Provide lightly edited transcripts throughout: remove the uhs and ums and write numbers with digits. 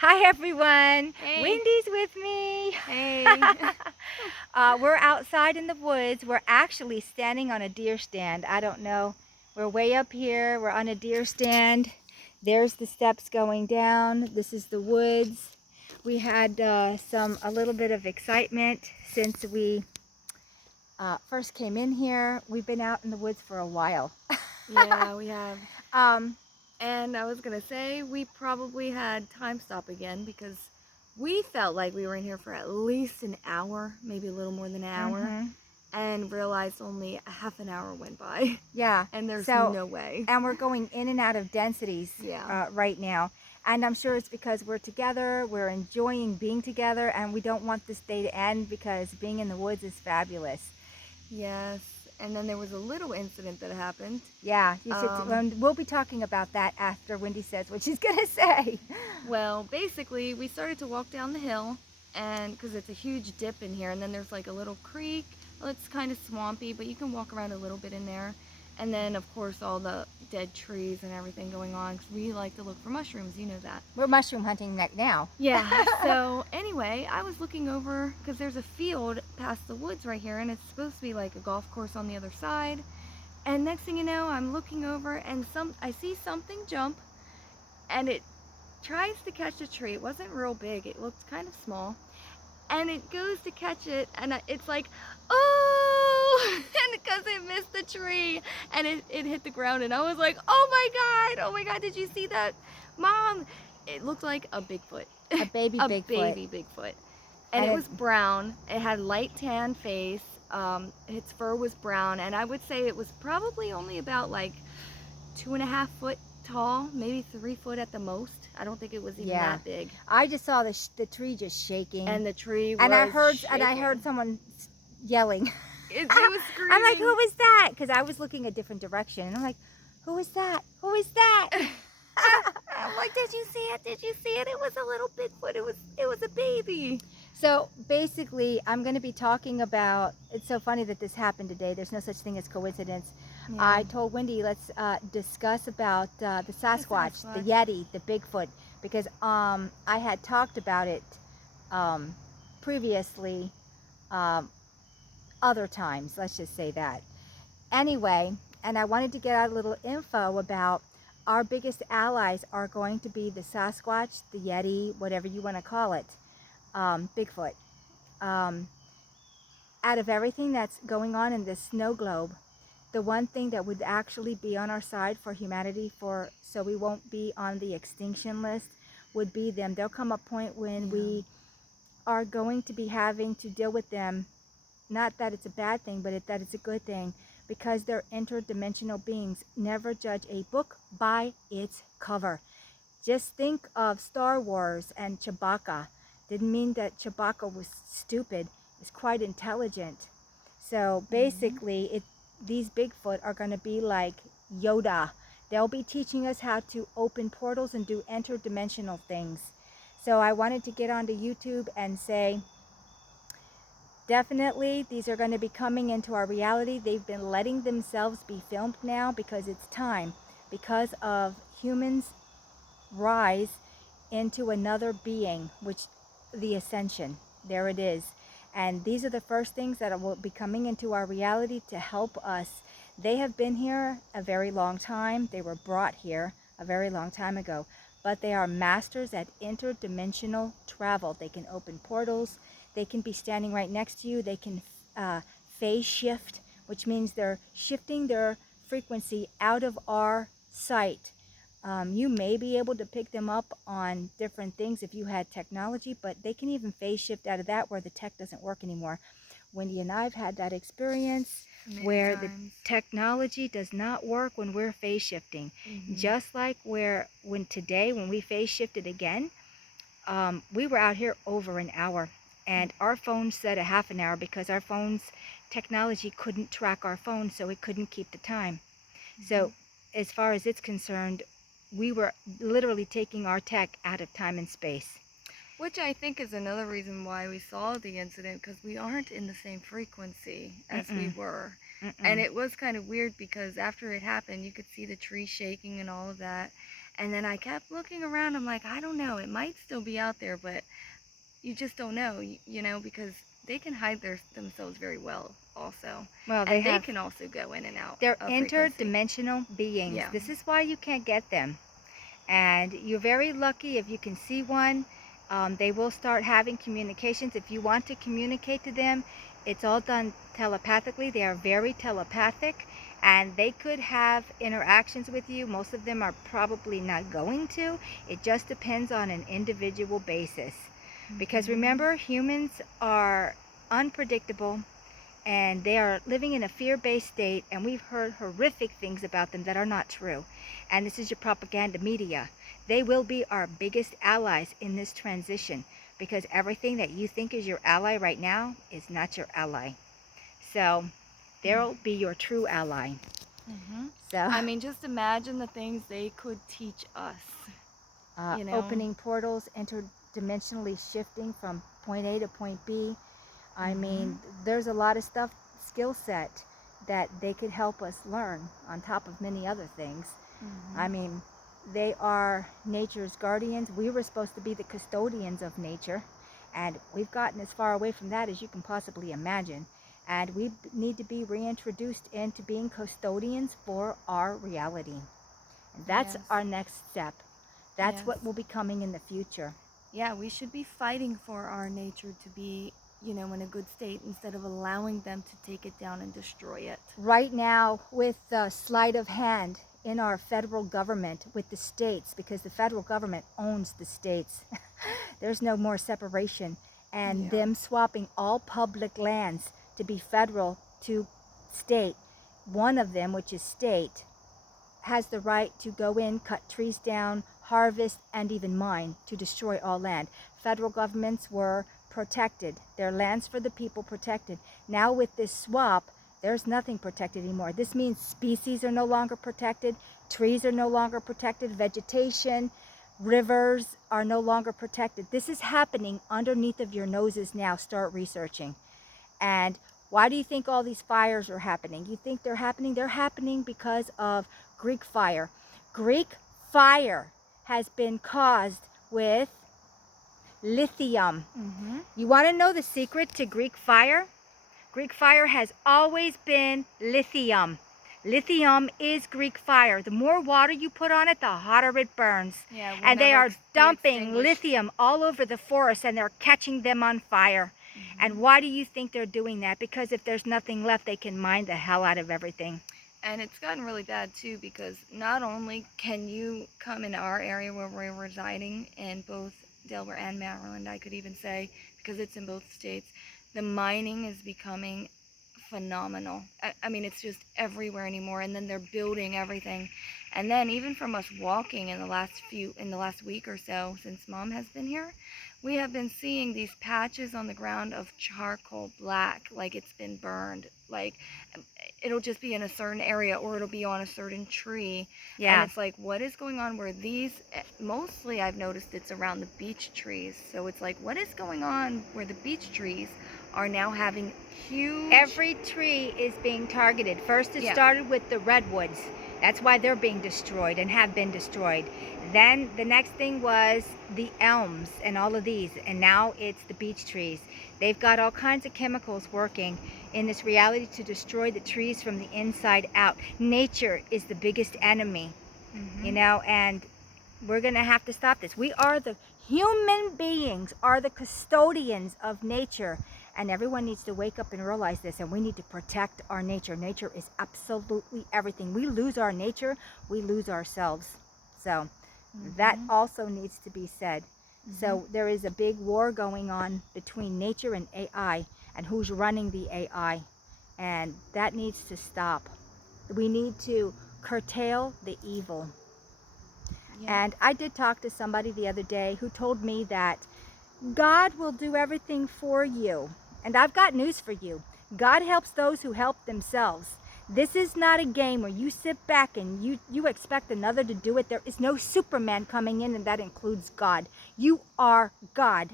Hi everyone, Hey. Wendy's with me. Hey. We're outside in the woods. We're actually standing on a deer stand. I don't know. We're way up here. We're on a deer stand. There's the steps going down. This is the woods. We had a little bit of excitement since we first came in here. We've been out in the woods for a while. Yeah, we have. Um, And I was gonna say we probably had time stop again because we felt like we were in here for at least an hour, maybe a little more than an hour, mhm. and realized only a half an hour went by. Yeah. And there's So, no way. and we're going in and out of densities Yeah. right now. And I'm sure it's because we're together, we're enjoying being together, and we don't want this day to end because being in the woods is fabulous. Yes. And then there was a little incident that happened. Yeah, you should. We'll be talking about that after Wendy says what she's gonna say. Well, basically, we started to walk down the hill, and because it's a huge dip in here, and then there's like a little creek. Well, it's kind of swampy, but you can walk around a little bit in there. And then, of course, all the dead trees and everything going on, because we like to look for mushrooms, you know that. We're mushroom hunting right now. Yeah, so anyway, I was looking over, because there's a field past the woods right here, and it's supposed to be like a golf course on the other side. And next thing you know, I'm looking over, and I see something jump, and it tries to catch a tree. It wasn't real big, it looked kind of small, and it goes to catch it, and it's like, oh, and because it missed the tree, and it hit the ground, and I was like, oh my god, did you see that, Mom? It looked like a Bigfoot. A baby A Bigfoot. baby Bigfoot. And it was brown. It had light tan face. Its fur was brown, and I would say it was probably only about like 2.5 foot tall, maybe 3 foot at the most. I don't think it was even that big. I just saw the tree just shaking, And the tree was and I heard shaking. someone yelling. It was screaming. I'm like, who is that? Because I was looking a different direction, and I'm like, who is that? Who is that? I'm like, did you see it? Did you see it? It was a little Bigfoot. It was a baby. So basically, I'm going to be talking about. It's so funny that this happened today. There's no such thing as coincidence. Yeah. I told Wendy, let's discuss about the Sasquatch, the Yeti, the Bigfoot, because I had talked about it previously, other times. Let's just say that. Anyway, and I wanted to get out a little info about our biggest allies are going to be the Sasquatch, the Yeti, whatever you want to call it, Bigfoot. Out of everything that's going on in this snow globe, the one thing that would actually be on our side for humanity, so we won't be on the extinction list, would be them. There'll come a point when we are going to be having to deal with them. Not that it's a bad thing, but that it's a good thing, because they're interdimensional beings. Never judge a book by its cover. Just think of Star Wars and Chewbacca. Didn't mean that Chewbacca was stupid. It's quite intelligent. So basically, these Bigfoot are going to be like Yoda. They'll be teaching us how to open portals and do interdimensional things. So I wanted to get onto YouTube and say, definitely, these are going to be coming into our reality. They've been letting themselves be filmed now because it's time. Because of humans' rise into another being, which the Ascension. There it is. And these are the first things that will be coming into our reality to help us. They have been here a very long time. They were brought here a very long time ago. But they are masters at interdimensional travel. They can open portals. They can be standing right next to you. They can phase shift, which means they're shifting their frequency out of our sight. You may be able to pick them up on different things if you had technology, but they can even phase shift out of that where the tech doesn't work anymore. Wendy and I have had that experience where the technology does not work when we're phase shifting. Just like when we phase shifted again, we were out here over an hour, and our phone said a half an hour because our phone's technology couldn't track our phone, so it couldn't keep the time. So as far as it's concerned, we were literally taking our tech out of time and space. Which I think is another reason why we saw the incident, because we aren't in the same frequency as we were. And it was kind of weird because after it happened, you could see the tree shaking and all of that. And then I kept looking around. I'm like, I don't know. It might still be out there, but you just don't know, you know, because they can hide themselves very well also. Well, And they can also go in and out they're of frequency. interdimensional beings. Yeah. This is why you can't get them. And you're very lucky if you can see one. They will start having communications. If you want to communicate to them, it's all done telepathically. They are very telepathic, and they could have interactions with you. Most of them are probably not going to. It just depends on an individual basis. Because remember, humans are unpredictable, and they are living in a fear-based state, and we've heard horrific things about them that are not true. And this is your propaganda media. They will be our biggest allies in this transition, because everything that you think is your ally right now is not your ally. So they'll be your true ally. So I mean, just imagine the things they could teach us. You know? Opening portals, interdimensionally shifting from point A to point B. I mean, there's a lot of stuff, skill set, that they could help us learn on top of many other things. I mean, they are nature's guardians. We were supposed to be the custodians of nature, and we've gotten as far away from that as you can possibly imagine. And we need to be reintroduced into being custodians for our reality. And that's our next step. That's what will be coming in the future. Yeah, we should be fighting for our nature to be, you know, in a good state instead of allowing them to take it down and destroy it. Right now, with the sleight of hand in our federal government with the states, because the federal government owns the states, there's no more separation. And them swapping all public lands to be federal to state. One of them, which is state, has the right to go in, cut trees down, harvest, and even mine, to destroy all land. Federal governments were protected. Their lands for the people protected. Now with this swap, there's nothing protected anymore. This means species are no longer protected, trees are no longer protected, vegetation, rivers are no longer protected. This is happening underneath of your noses now. Start researching. And why do you think all these fires are happening? You think they're happening? They're happening because of Greek fire. Greek fire has been caused with lithium. You want to know the secret to Greek fire? Greek fire has always been lithium. Lithium is Greek fire. The more water you put on it, the hotter it burns. And they are dumping lithium all over the forest, and they're catching them on fire. And why do you think they're doing that? Because if there's nothing left, they can mine the hell out of everything. And it's gotten really bad too, because not only can you come in our area where we're residing in both Delaware and Maryland, I could even say, because it's in both states, the mining is becoming phenomenal. I mean, it's just everywhere anymore, and then they're building everything. And then even from us walking in the last week or so, since Mom has been here, we have been seeing these patches on the ground of charcoal black, like it's been burned. Like, it'll just be in a certain area, or it'll be on a certain tree. And it's like, what is going on where these, mostly I've noticed it's around the beech trees. So it's like, what is going on where the beech trees are now having huge... Every tree is being targeted. First it started with the redwoods. That's why they're being destroyed and have been destroyed. Then the next thing was the elms and all of these, and now it's the beech trees. They've got all kinds of chemicals working in this reality to destroy the trees from the inside out. Nature is the biggest enemy, you know, and we're gonna have to stop this. We are the human beings, are the custodians of nature, and everyone needs to wake up and realize this, and we need to protect our nature. Nature is absolutely everything. We lose our nature, we lose ourselves. So that also needs to be said. So there is a big war going on between nature and AI, and who's running the AI, and that needs to stop. We need to curtail the evil. And I did talk to somebody the other day who told me that God will do everything for you. And I've got news for you. God helps those who help themselves. This is not a game where you sit back and you expect another to do it. There is no Superman coming in, and that includes God. You are God.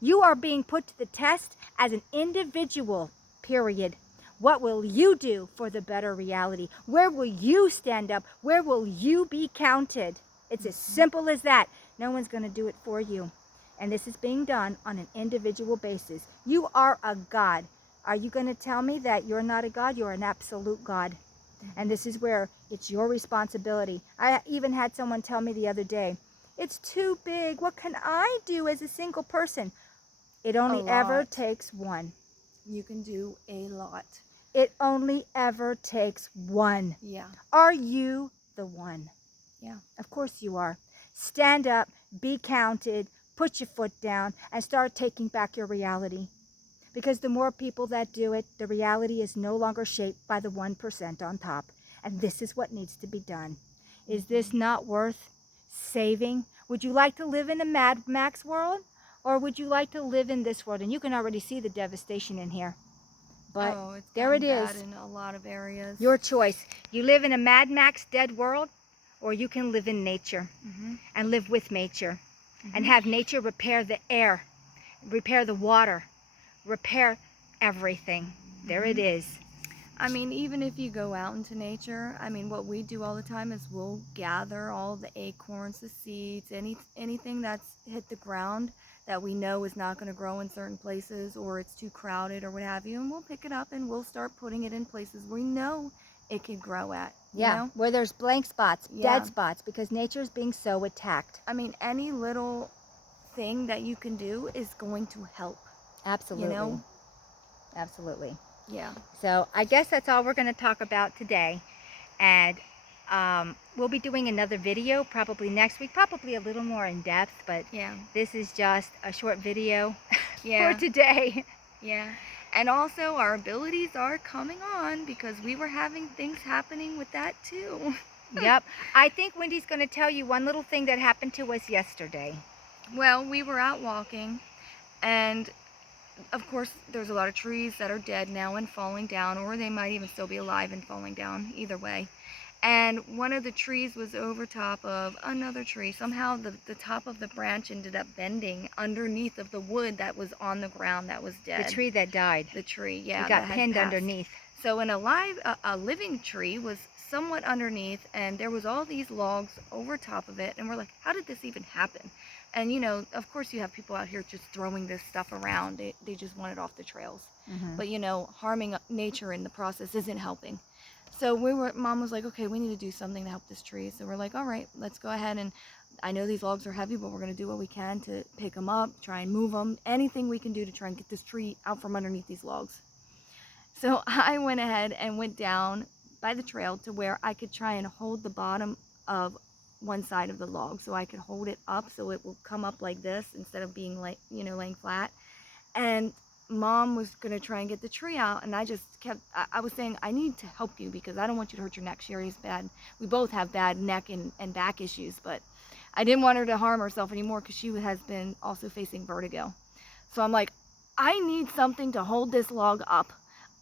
You are being put to the test as an individual, period. What will you do for the better reality? Where will you stand up? Where will you be counted? It's as simple as that. No one's going to do it for you. And this is being done on an individual basis. You are a God. Are you going to tell me that you're not a God? You're an absolute God. And this is where it's your responsibility. I even had someone tell me the other day, it's too big. What can I do as a single person? It only ever takes one. You can do a lot. It only ever takes one. Yeah. Are you the one? Yeah. Of course you are. Stand up, be counted, put your foot down, and start taking back your reality. Because the more people that do it, the reality is no longer shaped by the 1% on top. And this is what needs to be done. Is this not worth saving? Would you like to live in a Mad Max world? Or would you like to live in this world? And you can already see the devastation in here. But it's there it bad is. in a lot of areas. Your choice. You live in a Mad Max dead world, or you can live in nature and live with nature and have nature repair the air, repair the water, repair everything. There it is. I mean, even if you go out into nature, I mean, what we do all the time is we'll gather all the acorns, the seeds, anything that's hit the ground that we know is not going to grow in certain places, or it's too crowded or what have you, and we'll pick it up and we'll start putting it in places we know it can grow at. You know? Where there's blank spots, Yeah. dead spots, because nature's being so attacked. I mean, any little thing that you can do is going to help. Absolutely. You know? Absolutely. Yeah. So I guess that's all we're going to talk about today. And we'll be doing another video probably next week, probably a little more in depth, but this is just a short video for today. Yeah. And also our abilities are coming on, because we were having things happening with that too. Yep. I think Wendy's going to tell you one little thing that happened to us yesterday. Well, we were out walking, and of course there's a lot of trees that are dead now and falling down, or they might even still be alive and falling down, either way. And one of the trees was over top of another tree. Somehow the top of the branch ended up bending underneath of the wood that was on the ground that was dead. The tree that died. The tree, yeah. It got pinned underneath. So a living tree was somewhat underneath, and there was all these logs over top of it, and we're like, how did this even happen? And you know, of course you have people out here just throwing this stuff around. They just want it off the trails. But you know, harming nature in the process isn't helping. So Mom was like, okay, we need to do something to help this tree. So we're like, all right, let's go ahead. And I know these logs are heavy, but we're going to do what we can to pick them up, try and move them, anything we can do to try and get this tree out from underneath these logs. So I went ahead and went down by the trail to where I could try and hold the bottom of one side of the log, so I could hold it up so it will come up like this instead of being like, you know, laying flat. And Mom was going to try and get the tree out, and I just kept, I was saying, I need to help you because I don't want you to hurt your neck. She already has bad, we both have bad neck and back issues, but I didn't want her to harm herself anymore because she has been also facing vertigo. So I'm like, I need something to hold this log up.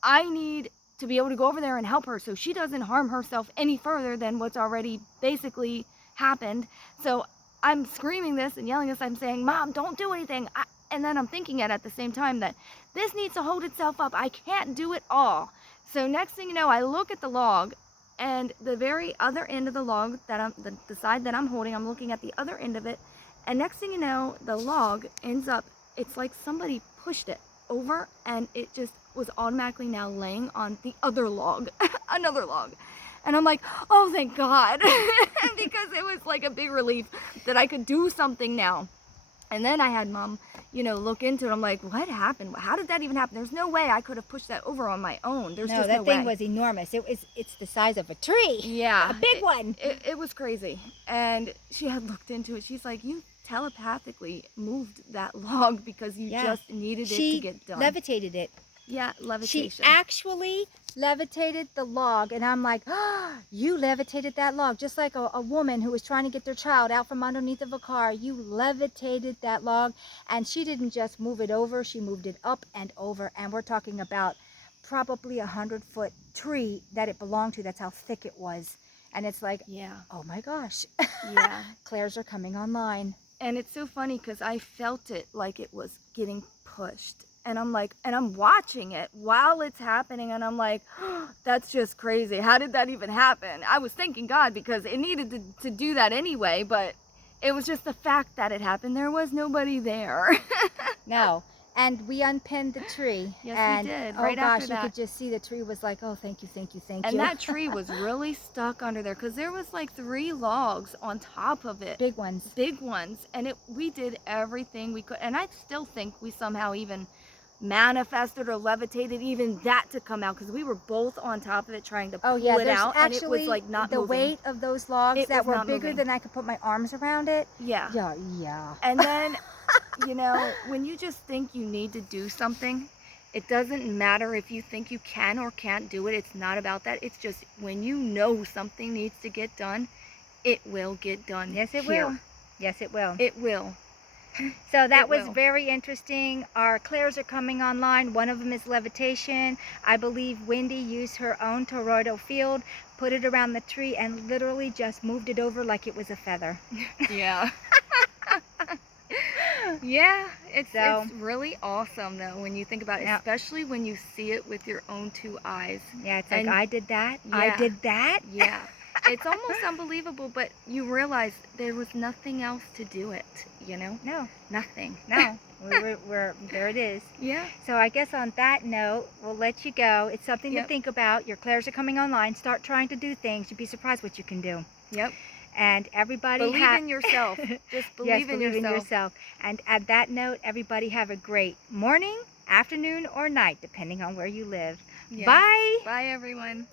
I need to be able to go over there and help her so she doesn't harm herself any further than what's already basically happened. So I'm screaming this and yelling this. I'm saying, Mom, don't do anything. And then I'm thinking at the same time that this needs to hold itself up. I can't do it all. So next thing you know, I look at the log, and the very other end of the log, that the side that I'm holding, I'm looking at the other end of it. And next thing you know, the log ends up, it's like somebody pushed it over, and it just was automatically now laying on the other log, another log. And I'm like, oh, thank God. Because it was like a big relief that I could do something now. And then I had Mom, you know, look into it. I'm like, what happened? How did that even happen? There's no way I could have pushed that over on my own. There's just no way. No, that thing was enormous. It's the size of a tree. Yeah. A big one. It was crazy. And she had looked into it. She's like, you telepathically moved that log because you just needed it to get done. She levitated it. Yeah, levitation. She actually levitated the log, and I'm like, oh, you levitated that log, just like a woman who was trying to get their child out from underneath of a car. You levitated that log, and she didn't just move it over, she moved it up and over, and we're talking about probably 100-foot tree that it belonged to. That's how thick it was. And it's like, oh my gosh. Yeah. Clairs are coming online. And it's so funny because I felt it like it was getting pushed. And I'm like, and I'm watching it while it's happening, and I'm like, oh, that's just crazy. How did that even happen? I was thanking God because it needed to do that anyway, but it was just the fact that it happened. There was nobody there. No. And we unpinned the tree. Yes, and, we did. Oh Right gosh, after you that. could just see the tree was like, oh, thank you, thank you, thank And you. that tree was really stuck under there because there was like 3 logs on top of it. Big ones. Big ones. And we did everything we could. And I still think we somehow even manifested or levitated even that to come out, because we were both on top of it trying to pull it there's out, and it was actually like not the moving. weight of those logs It that was were not bigger moving. than I could put my arms around it. Yeah. Yeah. And then, you know, when you just think you need to do something, it doesn't matter if you think you can or can't do it. It's not about that. It's just when you know something needs to get done, it will get done. Yes, it here. will. Yes, it will. It will. So that It was will. very interesting. Our clairs are coming online. One of them is levitation. I believe Wendy used her own toroidal field, put it around the tree, and literally just moved it over like it was a feather. Yeah. Yeah, it's So- it's really awesome though when you think about it, Yeah. especially when you see it with your own 2 eyes. Yeah, it's like, And- I did that. I Yeah. did that. Yeah. It's almost unbelievable, but you realize there was nothing else to do it, you know? No, Nothing. no. we're there it is. Yeah. So I guess on that note, we'll let you go. It's something to Yep. think about. Your clairs are coming online. Start trying to do things. You'd be surprised what you can do. Yep. And everybody Believe in yourself. Just believe in yourself. And at that note, everybody have a great morning, afternoon, or night, depending on where you live. Yes. Bye. Bye, everyone.